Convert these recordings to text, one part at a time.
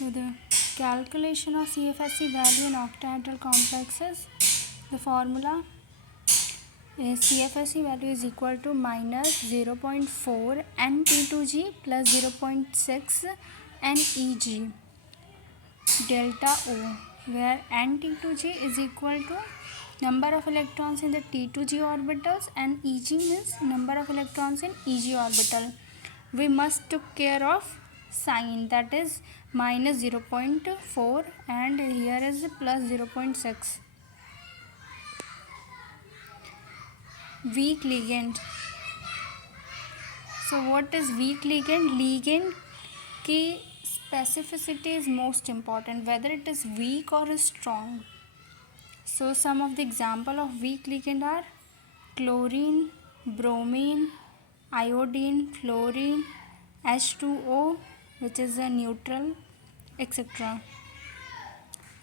So the calculation of CFSE value in octahedral complexes, the formula is CFSE value is equal to minus 0.4 N-T2G plus 0.6 NEG delta O, where N-T2G is equal to number of electrons in the T2G orbitals and Eg means number of electrons in Eg orbital. We must took care of sign, that is minus 0.4 and here is plus 0.6. Weak ligand. So what is weak ligand? Ligand की specificity is most important, whether it is weak or strong. So some of the example of weak ligand are chlorine, bromine, iodine, fluorine, H2O, which is a neutral, etc.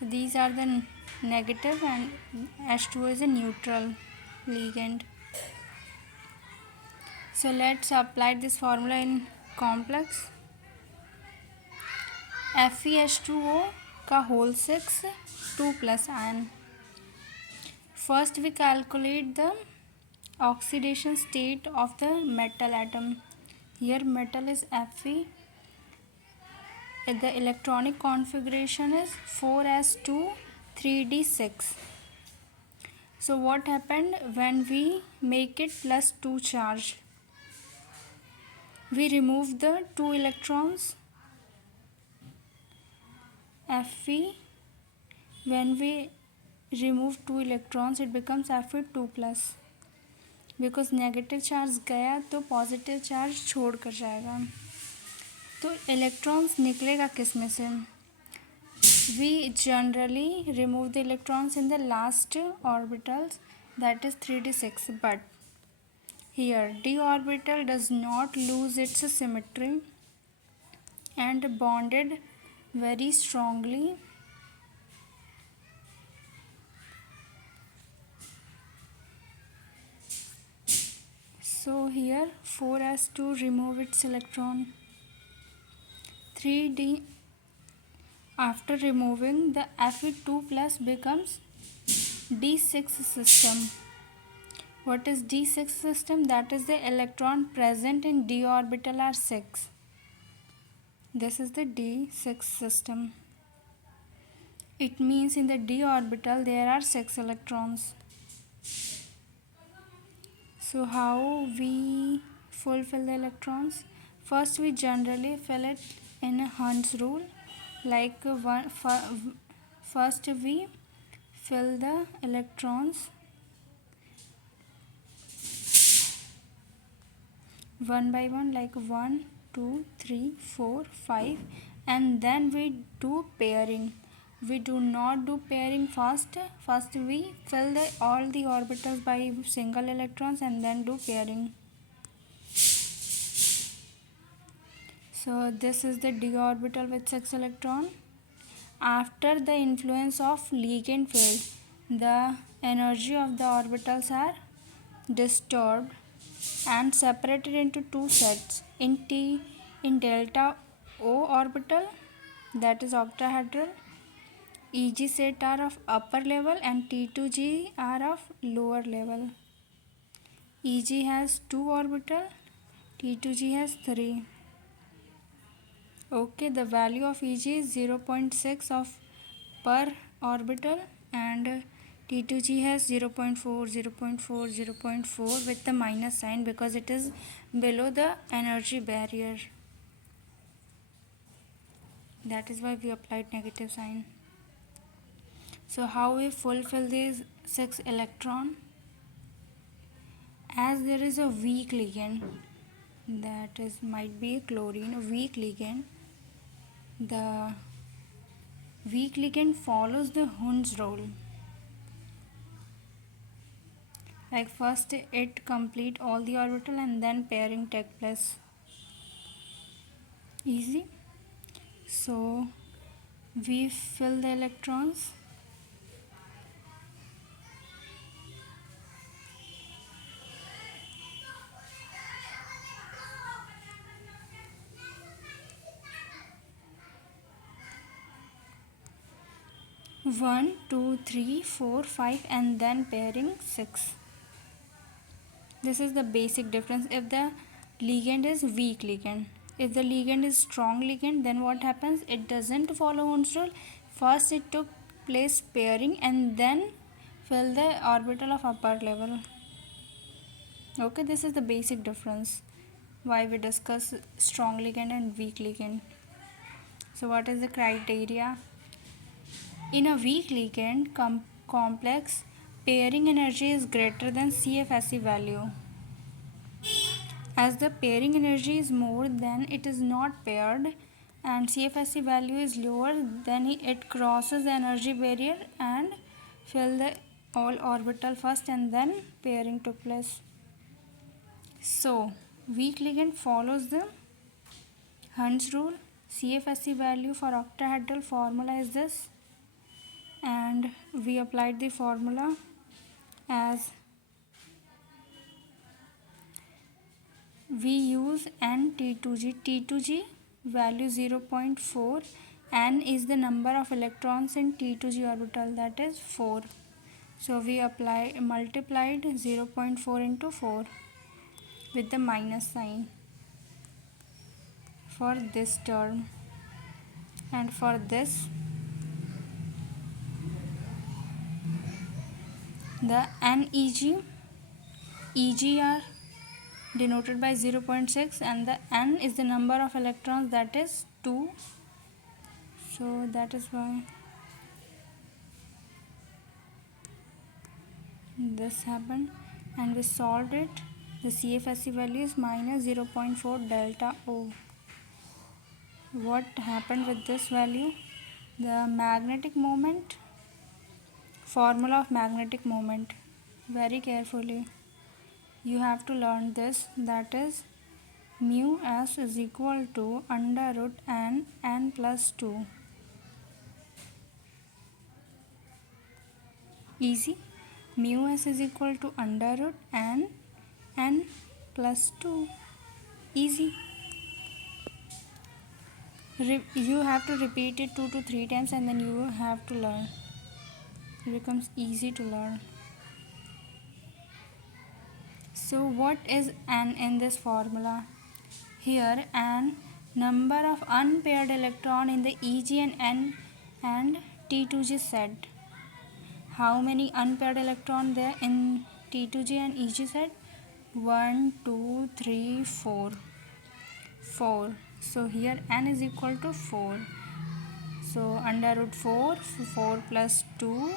These are the negative and H2O is a neutral ligand. So let's apply this formula in complex. FeH2O का whole 6 2 plus ion. First we calculate the oxidation state of the metal atom. Here metal is Fe. The electronic configuration is 4s2 3d6. So what happened when we make it plus 2 charge? We remove the 2 electrons Fe. When we remove 2 electrons it becomes Fe2 plus. Because negative charge गया तो positive charge छोड़ कर जाएगा, तो electrons निकलेगा किस में से? We generally remove the electrons in the last orbitals, that is 3d6, but here d orbital does not lose its symmetry and bonded very strongly. So here 4s2 remove its electron. 3d after removing the Fe2 plus becomes d6 system. What is d6 system? That is the electron present in d orbital are 6. This is the d6 system. It means in the d orbital there are 6 electrons. So how we fulfill the electrons? First we generally fill it in a Hund's rule, like first we fill the electrons one by one, like 1 2 3 4 5, and then we do pairing. We do not do pairing first. First we fill all the orbitals by single electrons and then do pairing. So this is the d orbital with 6 electron. After the influence of ligand field, the energy of the orbitals are disturbed and separated into two sets. In delta O orbital, that is octahedral, Eg set are of upper level and T2G are of lower level. Eg has 2 orbital, T2G has 3. Okay, the value of Eg is 0.6 of per orbital and T2G has 0.4, 0.4, 0.4 with the minus sign because it is below the energy barrier. That is why we applied negative sign. So how we fulfill these 6 electron? As there is a weak ligand, that is might be a chlorine, a weak ligand, the weak ligand follows the Hund's rule. Like first it complete all the orbital and then pairing take place. Easy. So we fill the electrons. 1, 2, 3, 4, 5, and then pairing 6. This is the basic difference if the ligand is weak ligand. If the ligand is strong ligand, then what happens? It doesn't follow Hund's rule. First it took place pairing and then fill the orbital of upper level. Okay, this is the basic difference why we discuss strong ligand and weak ligand. So what is the criteria? In a weak ligand complex, pairing energy is greater than CFSE value. As the pairing energy is more, then it is not paired, and CFSE value is lower, then it crosses the energy barrier and fill the all orbital first and then pairing took place. So weak ligand follows the Hund's rule. CFSE value for octahedral formula is this, and we applied the formula as we use n T2G. T2G value 0.4. N is the number of electrons in T2G orbital, that is 4. So we multiplied 0.4 into 4 with the minus sign for this term, and for this the NEG, EG are denoted by 0.6 and the N is the number of electrons, that is 2. So that is why this happened, and we solved it. The CFSE value is minus 0.4 delta O. What happened with this value? The magnetic moment, formula of magnetic moment, very carefully you have to learn this, that is mu s is equal to under root n plus 2. Easy. Mu s is equal to under root n plus 2. Easy. You have to repeat it 2 to 3 times and then you have to learn. It becomes easy to learn. So what is n in this formula? Here n, number of unpaired electron in the EG and N and T2G set. How many unpaired electron there in T2G and EG set? 1, 2, 3, 4. 4. So here n is equal to 4. So under root 4, 4 plus 2,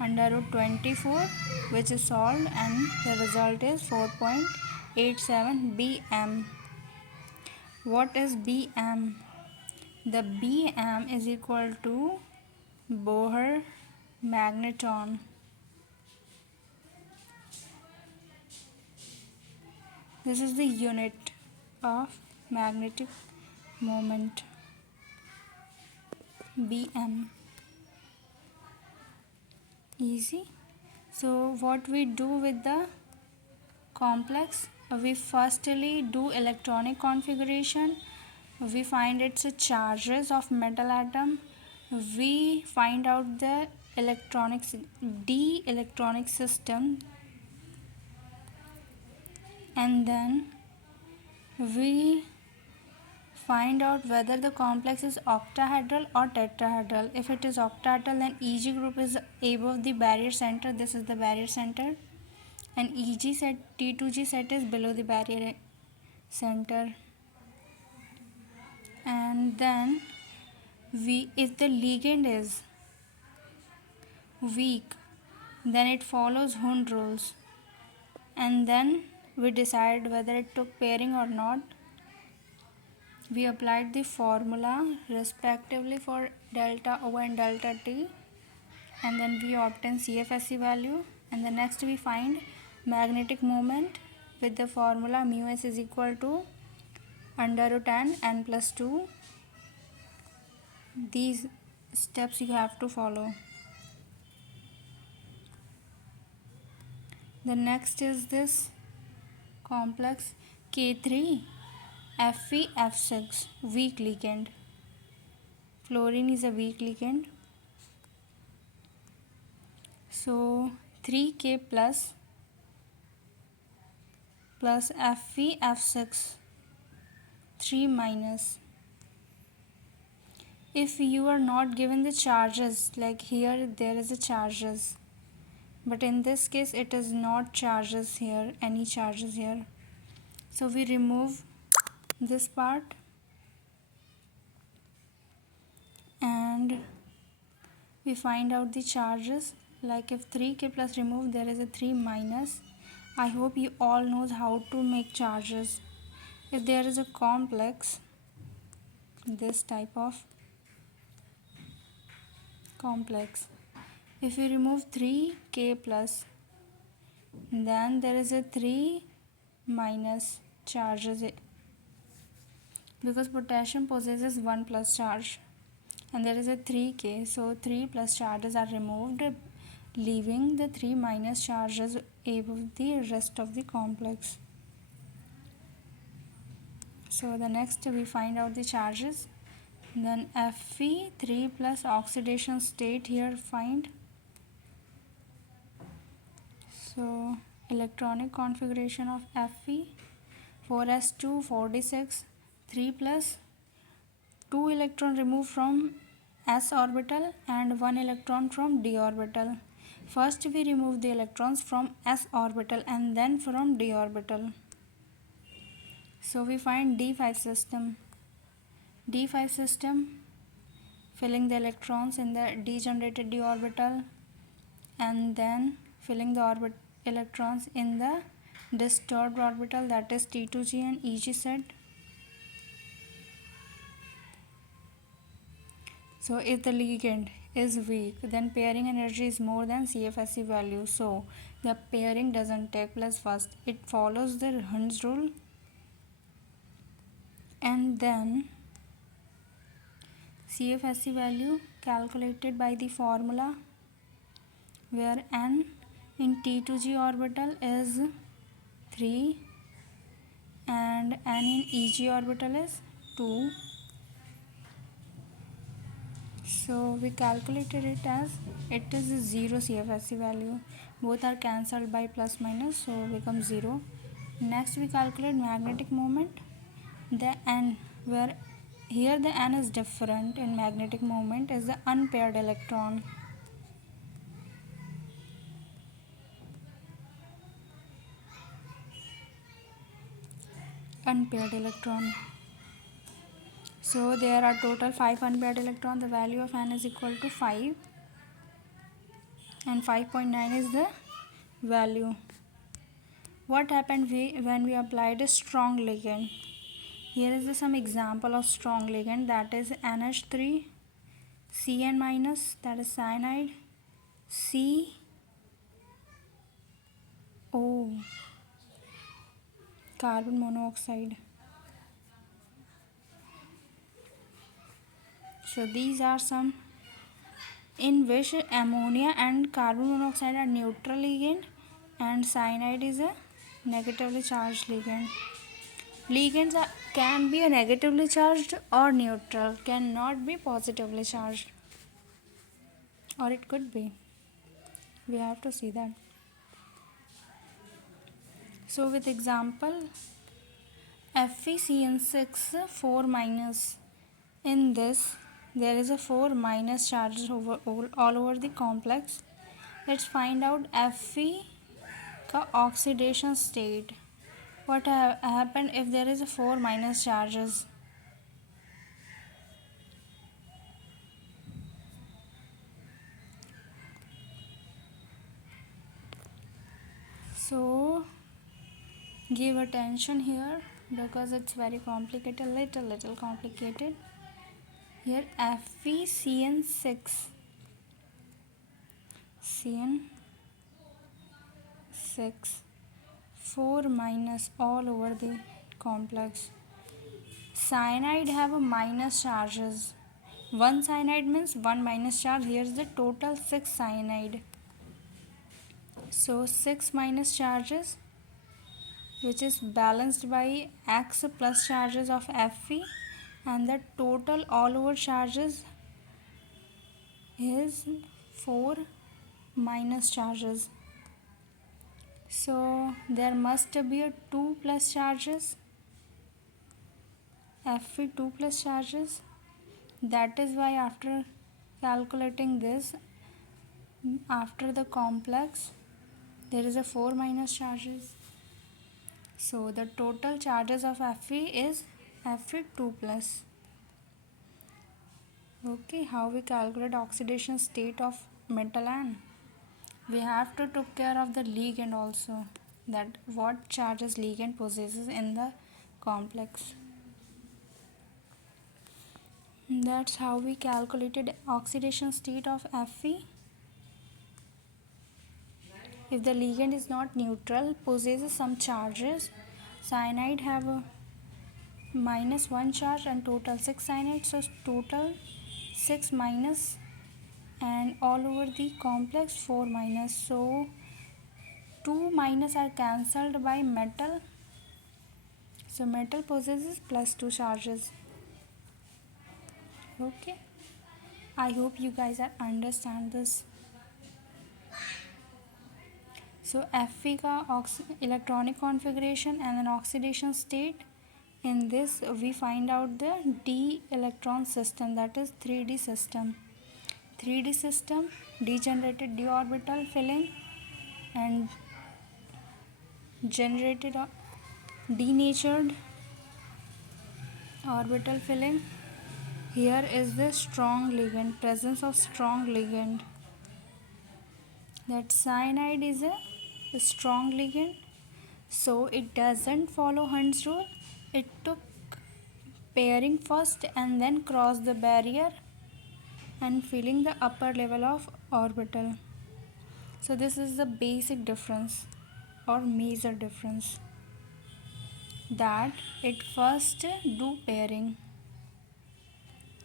under root 24, which is solved, and the result is 4.87 bm. What is bm? The bm is equal to Bohr magneton. This is the unit of magnetic moment, bm. Easy. So what we do with the complex? We firstly do electronic configuration. We find its charges of metal atom. We find out the d-electronic system, and then we find out whether the complex is octahedral or tetrahedral. If it is octahedral, then EG group is above the barrier center. This is the barrier center, and EG set, T2G set is below the barrier center. And then if the ligand is weak, then it follows Hund's rules, and then we decide whether it took pairing or not. We applied the formula respectively for delta O and delta T, and then we obtain CFSE value, and the next we find magnetic moment with the formula mu s is equal to under root n plus 2. These steps you have to follow. The next is this complex K3 Fe F6, weak ligand. Fluorine is a weak ligand. So 3K plus Fe F6 3 minus. If you are not given the charges, like here there is a charges, but in this case it is not charges here, any charges here. So we remove this part and we find out the charges. Like if 3K plus removed, there is a 3 minus. I hope you all knows how to make charges. If there is a complex, this type of complex, if we remove 3K plus, then there is a 3 minus charges, because potassium possesses 1 plus charge and there is a 3K, so 3 plus charges are removed, leaving the 3 minus charges above the rest of the complex. So the next we find out the charges. Then Fe 3 plus oxidation state here find. So electronic configuration of Fe 4s2 46 3 plus 2 electron removed from s orbital and 1 electron from d orbital. First we remove the electrons from s orbital and then from d orbital. So we find d5 system. D5 system, filling the electrons in the degenerated d orbital and then filling the electrons in the disturbed orbital, that is T2g and EG set. So if the ligand is weak, then pairing energy is more than CFSE value. So the pairing doesn't take place first. It follows the Hund's rule and then CFSE value calculated by the formula where n in T2g orbital is 3 and n in EG orbital is 2. So we calculated it as it is a 0 CFSE value. Both are cancelled by plus minus, so becomes 0. Next we calculate magnetic moment. The n, where here the n is different in magnetic moment, is the unpaired electron. Unpaired electron. So there are total 5 unpaired electrons. The value of n is equal to 5 and 5.9 is the value. What happened when we applied a strong ligand? Here is some example of strong ligand, that is NH3 Cn minus, that is cyanide, CO, carbon monoxide. So these are some in which ammonia and carbon monoxide are neutral ligand and cyanide is a negatively charged ligand. Ligands can be a negatively charged or neutral, cannot be positively charged, or it could be. We have to see that. So with example FeCN6 4 minus, in this there is a 4 minus charges all over the complex. Let's find out Fe का oxidation state. What happened if there is a 4 minus charges? So give attention here because it's very complicated, little complicated. Here FeCN6 4 minus all over the complex. Cyanide have a minus charges. One cyanide means one minus charge. Here's the total 6 cyanide. So 6 minus charges, which is balanced by X plus charges of Fe, and the total all over charges is 4 minus charges. So there must be a 2 plus charges, Fe 2 plus charges. That is why after calculating this, after the complex, there is a 4 minus charges. So the total charges of Fe is Fe 2 plus. Okay, how we calculate oxidation state of metal-Ligand? We have to take care of the ligand also, that what charges ligand possesses in the complex. That's how we calculated oxidation state of Fe. If the ligand is not neutral, possesses some charges, cyanide have a -1 charge and total 6 cyanide, so total 6 minus, and all over the complex 4 minus, so 2 minus are cancelled by metal, so metal possesses +2 charges. Okay, I hope you guys understand this. So Fe का electronic configuration and an oxidation state. In this we find out the d electron system, that is 3D system. 3D system, degenerated d orbital filling and generated denatured orbital filling. Here is the strong ligand, presence of strong ligand. That cyanide is a strong ligand, so it doesn't follow Hund's rule. It took pairing first and then crossed the barrier and filling the upper level of orbital. So this is the basic difference or major difference, that it first do pairing.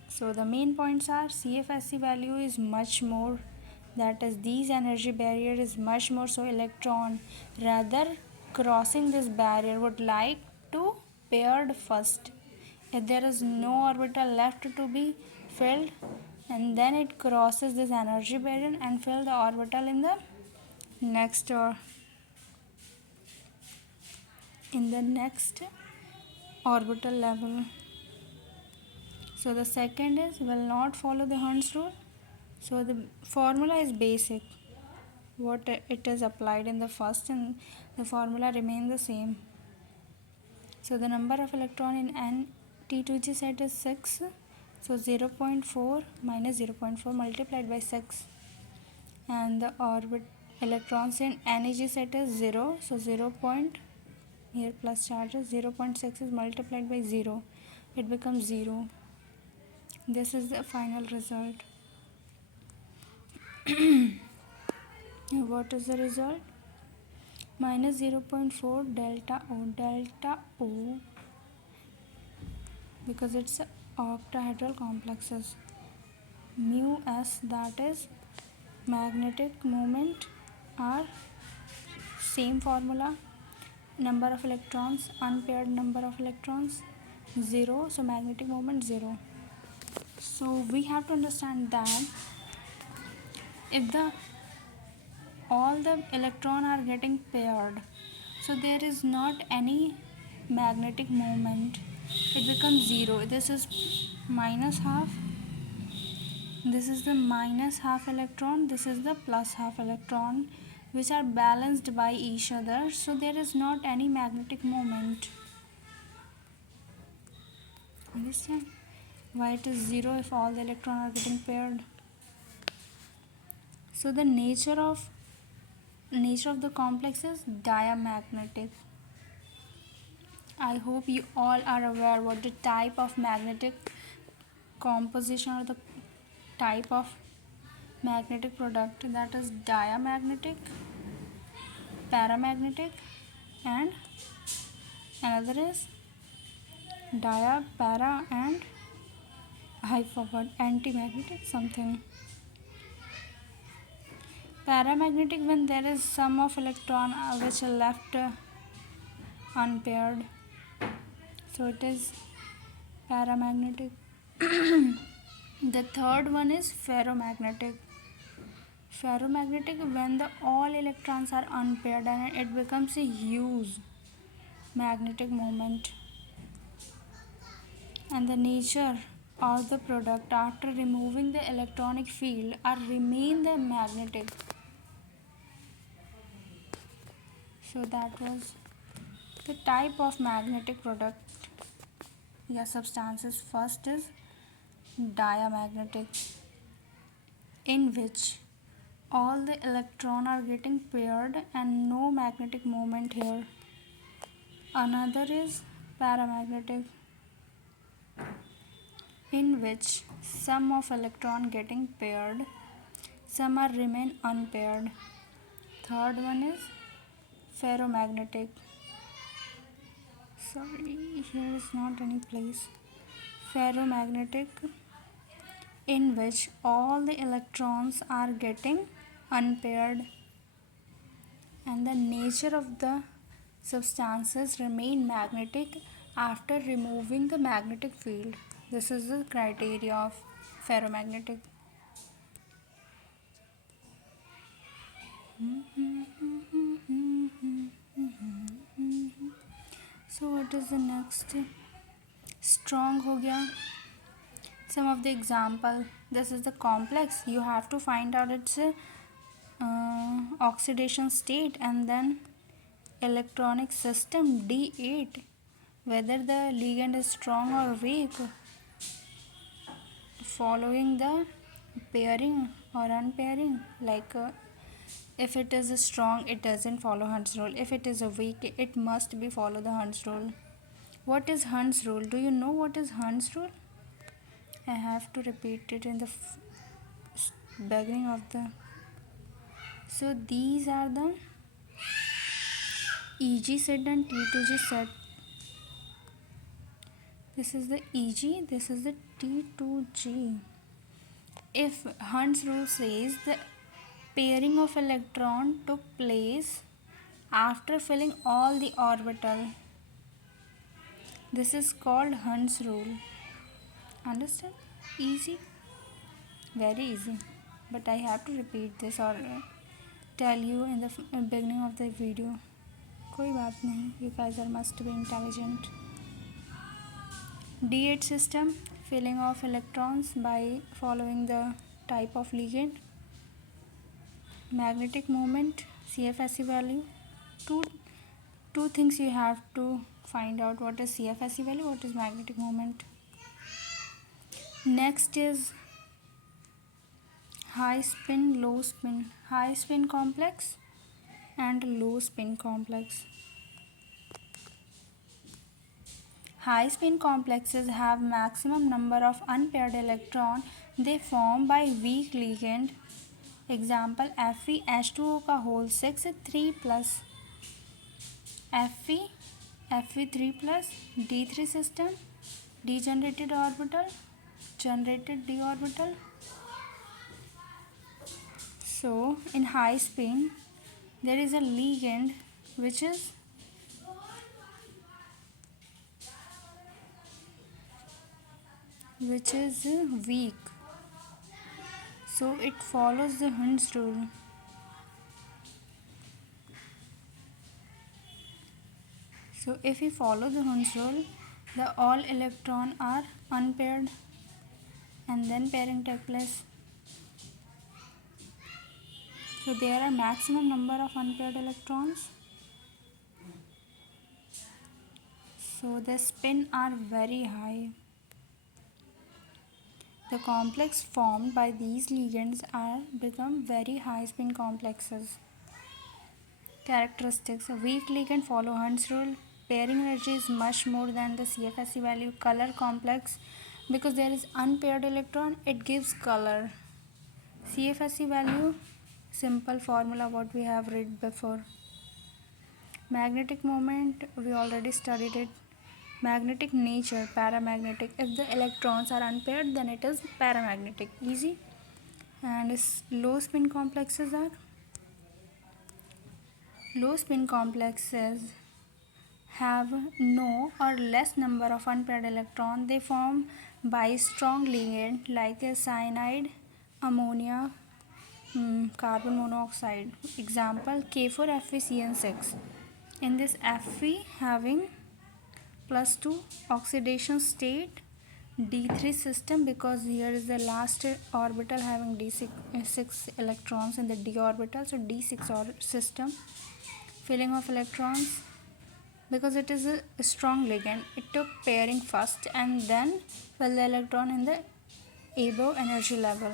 So the main points are CFSE value is much more, that is these energy barrier is much more, so electron rather crossing this barrier would like to paired first. If there is no orbital left to be filled, and then it crosses this energy barrier and fill the orbital in the next orbital level. So the second is will not follow the Hund's rule. So the formula is basic, what it is applied in the first, and the formula remain the same. So the number of electron in N T2G set is 6, so 0.4 minus 0.4 multiplied by 6, and the electrons in NEG set is 0, so 0. Here plus charges, 0.6 is multiplied by 0, it becomes 0. This is the final result. What is the result? Minus 0.4 delta O, because it's octahedral complexes. Mu s, that is magnetic moment, are same formula. Number of electrons, unpaired number of electrons 0, so magnetic moment 0. So we have to understand that if all the electron are getting paired, so there is not any magnetic moment, it becomes 0. This is minus half, this is the minus half electron, this is the plus half electron, which are balanced by each other, so there is not any magnetic moment. Understand why it is 0 if all the electrons are getting paired? So the nature of the complex is diamagnetic. I hope you all are aware what the type of magnetic composition or the type of magnetic product, that is diamagnetic, paramagnetic, and another is para, and I forgot, antimagnetic something. Paramagnetic when there is sum of electron which are left unpaired, so it is paramagnetic. The third one is ferromagnetic. Ferromagnetic when the all electrons are unpaired and it becomes a huge magnetic moment. And the nature of the product after removing the electronic field are remain the magnetic. So that was the type of magnetic product, yeah, substances. First is diamagnetic, in which all the electrons are getting paired and no magnetic moment here. Another is paramagnetic, in which some of electron getting paired, some are remain unpaired. Third one is ferromagnetic. Sorry, here is not any place. Ferromagnetic, in which all the electrons are getting unpaired and the nature of the substances remain magnetic after removing the magnetic field. This is the criteria of ferromagnetic. So what is the next? Strong हो गया. Some of the example. This is the complex. You have to find out its oxidation state and then electronic system D8, whether the ligand is strong or weak, following the pairing or unpairing. Like if it is strong, it doesn't follow Hund's rule. If it is a weak, it must be follow the Hund's rule. What is Hund's rule? Do you know what is Hund's rule? I have to repeat it in the beginning of the. So these are the EG set and T2G set. This is the EG, this is the T2G. If Hund's rule says the pairing of electron took place after filling all the orbital, this is called Hund's rule. Understand? Easy? Very easy. But I have to repeat this or tell you in the beginning of the video. कोई बात नहीं. You guys are must be intelligent. D8 system, filling of electrons by following the type of ligand. Magnetic moment, CFSE value. Two things you have to find out: what is CFSE value, what is magnetic moment. Next is high spin, low spin. High spin complex and low spin complex. High spin complexes have maximum number of unpaired electron they form by weak ligand. Example FeH2O का whole 6 3 plus Fe 3 plus D3 system, degenerated orbital, generated d orbital. So in high spin there is a ligand which is weak, so it follows the Hund's rule. So if we follow the Hund's rule, the all electron are unpaired and then pairing takes place. So there are maximum number of unpaired electrons. So the spin are very high. The complex formed by these ligands are become very high spin complexes. Characteristics: a weak ligand follow Hund's rule. Pairing energy is much more than the CFSE value. Color complex, because there is unpaired electron, it gives color. CFSE value, simple formula what we have read before. Magnetic moment, we already studied it. Magnetic nature, paramagnetic. If the electrons are unpaired, then it is paramagnetic. Easy. And low spin complexes are low spin complexes have no or less number of unpaired electrons. They form by strong ligand like a cyanide, ammonia, carbon monoxide. Example K4FeCN6. In this Fe having +2 oxidation state, D3 system, because here is the last orbital having D6 electrons in the d orbital, so D6 system. Filling of electrons, because it is a strong ligand, it took pairing first and then fill the electron in the above energy level.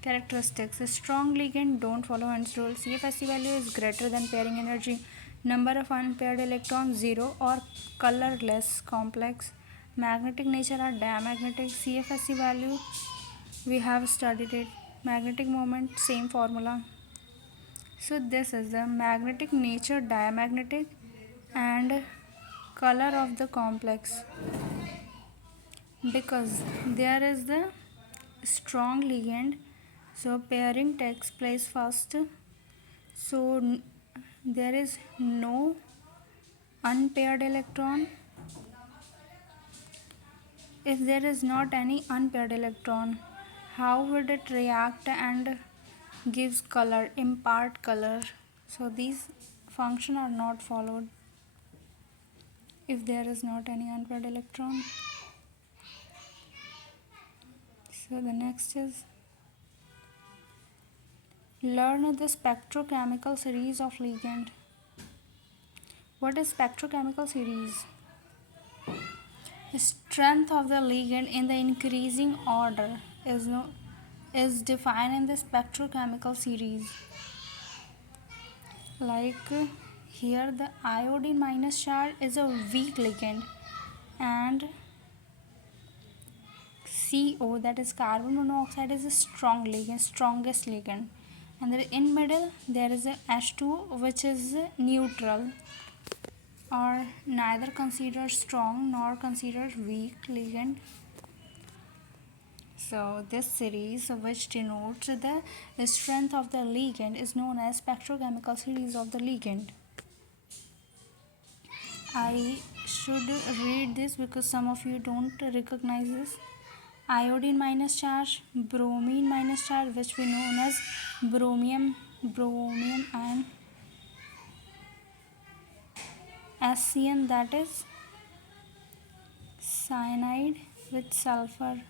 Characteristics: a strong ligand don't follow Hund's rule. CFSE value is greater than pairing energy. Number of unpaired electrons 0 or colorless complex. Magnetic nature are diamagnetic. CFSE value we have studied it. Magnetic moment, same formula. So this is the magnetic nature, diamagnetic, and color of the complex, because there is the strong ligand, so pairing takes place first, so there is no unpaired electron. If there is not any unpaired electron, how would it react and gives color, impart color? So these functions are not followed if there is not any unpaired electron. So the next is learn the spectrochemical series of ligand. What is spectrochemical series? The strength of the ligand in the increasing order is defined in the spectrochemical series. Like here the iodine minus charge is a weak ligand, and CO, that is carbon monoxide, is a strong ligand, strongest ligand, and then in middle there is a H2 which is neutral, or neither considered strong nor considered weak ligand. So this series, which denotes the strength of the ligand, is known as spectrochemical series of the ligand. I should read this because some of you don't recognize this. Iodine minus charge, bromine minus charge, which we know as bromium ion, SCN, that is cyanide with sulfur,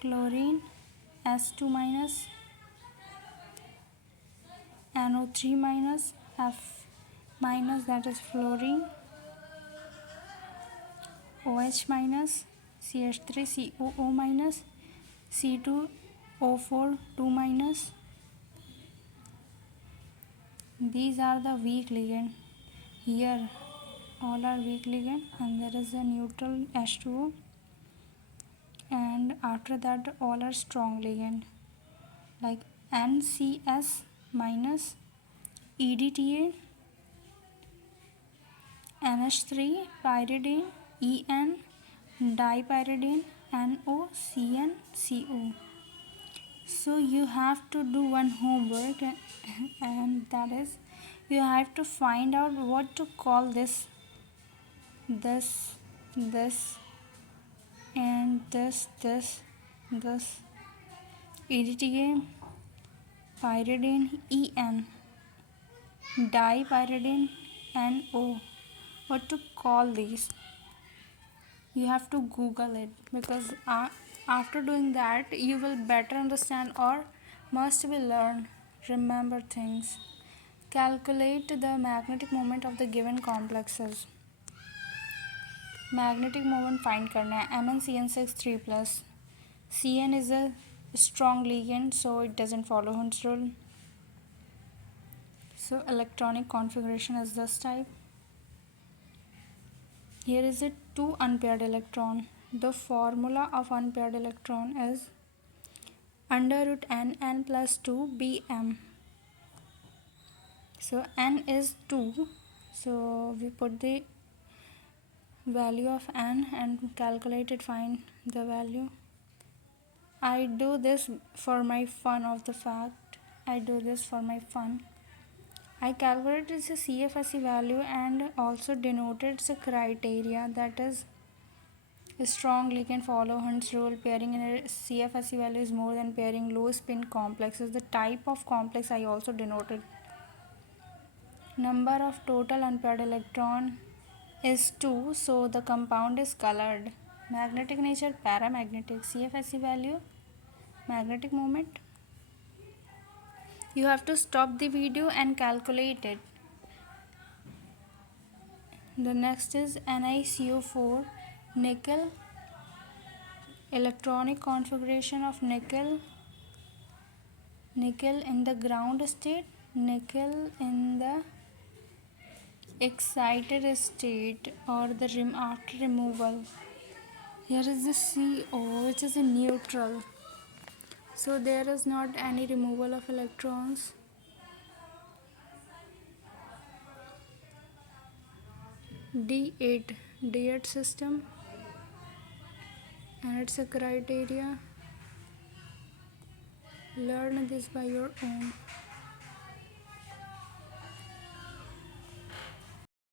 chlorine S2 minus, NO3 minus, F minus, that is fluorine, OH minus, CH3 COO minus, C2O4 2 minus. These are the weak ligand. Here all are weak ligand, and there is a neutral H2O, and after that all are strong ligand, like NCS minus, EDTA, NH3 pyridine, EN dipyridine, NOCN CO. So you have to do one homework, and that is you have to find out what to call this and this, EDTA, pyridine, EN dipyridine, NO. What to call these? You have to Google it, because after doing that you will better understand, or must be learn, remember things. Calculate the magnetic moment of the given complexes. Magnetic moment find करना है. MnCN6 3+. CN is a strong ligand, so it doesn't follow Hund's rule. So electronic configuration is this type. Here is a 2 unpaired electron. The formula of unpaired electron is under root n plus 2 bm. So n is 2, so we put the value of n and calculate it, find the value. I do this for my fun of the fact. I do this for my fun. I calculated the CFSE value and also denoted the criteria, that is strongly can follow Hund's rule. Pairing in a CFSE value is more than pairing low spin complexes. The type of complex I also denoted. Number of total unpaired electron is 2, so the compound is colored. Magnetic nature, paramagnetic. CFSE value, magnetic moment. You have to stop the video and calculate it. The next is NiCO4, nickel. Electronic configuration of nickel in the ground state, nickel in the excited state or the after removal. Here is the CO, which is a neutral, so there is not any removal of electrons. D8 system, and it's a criteria. Learn this by your own.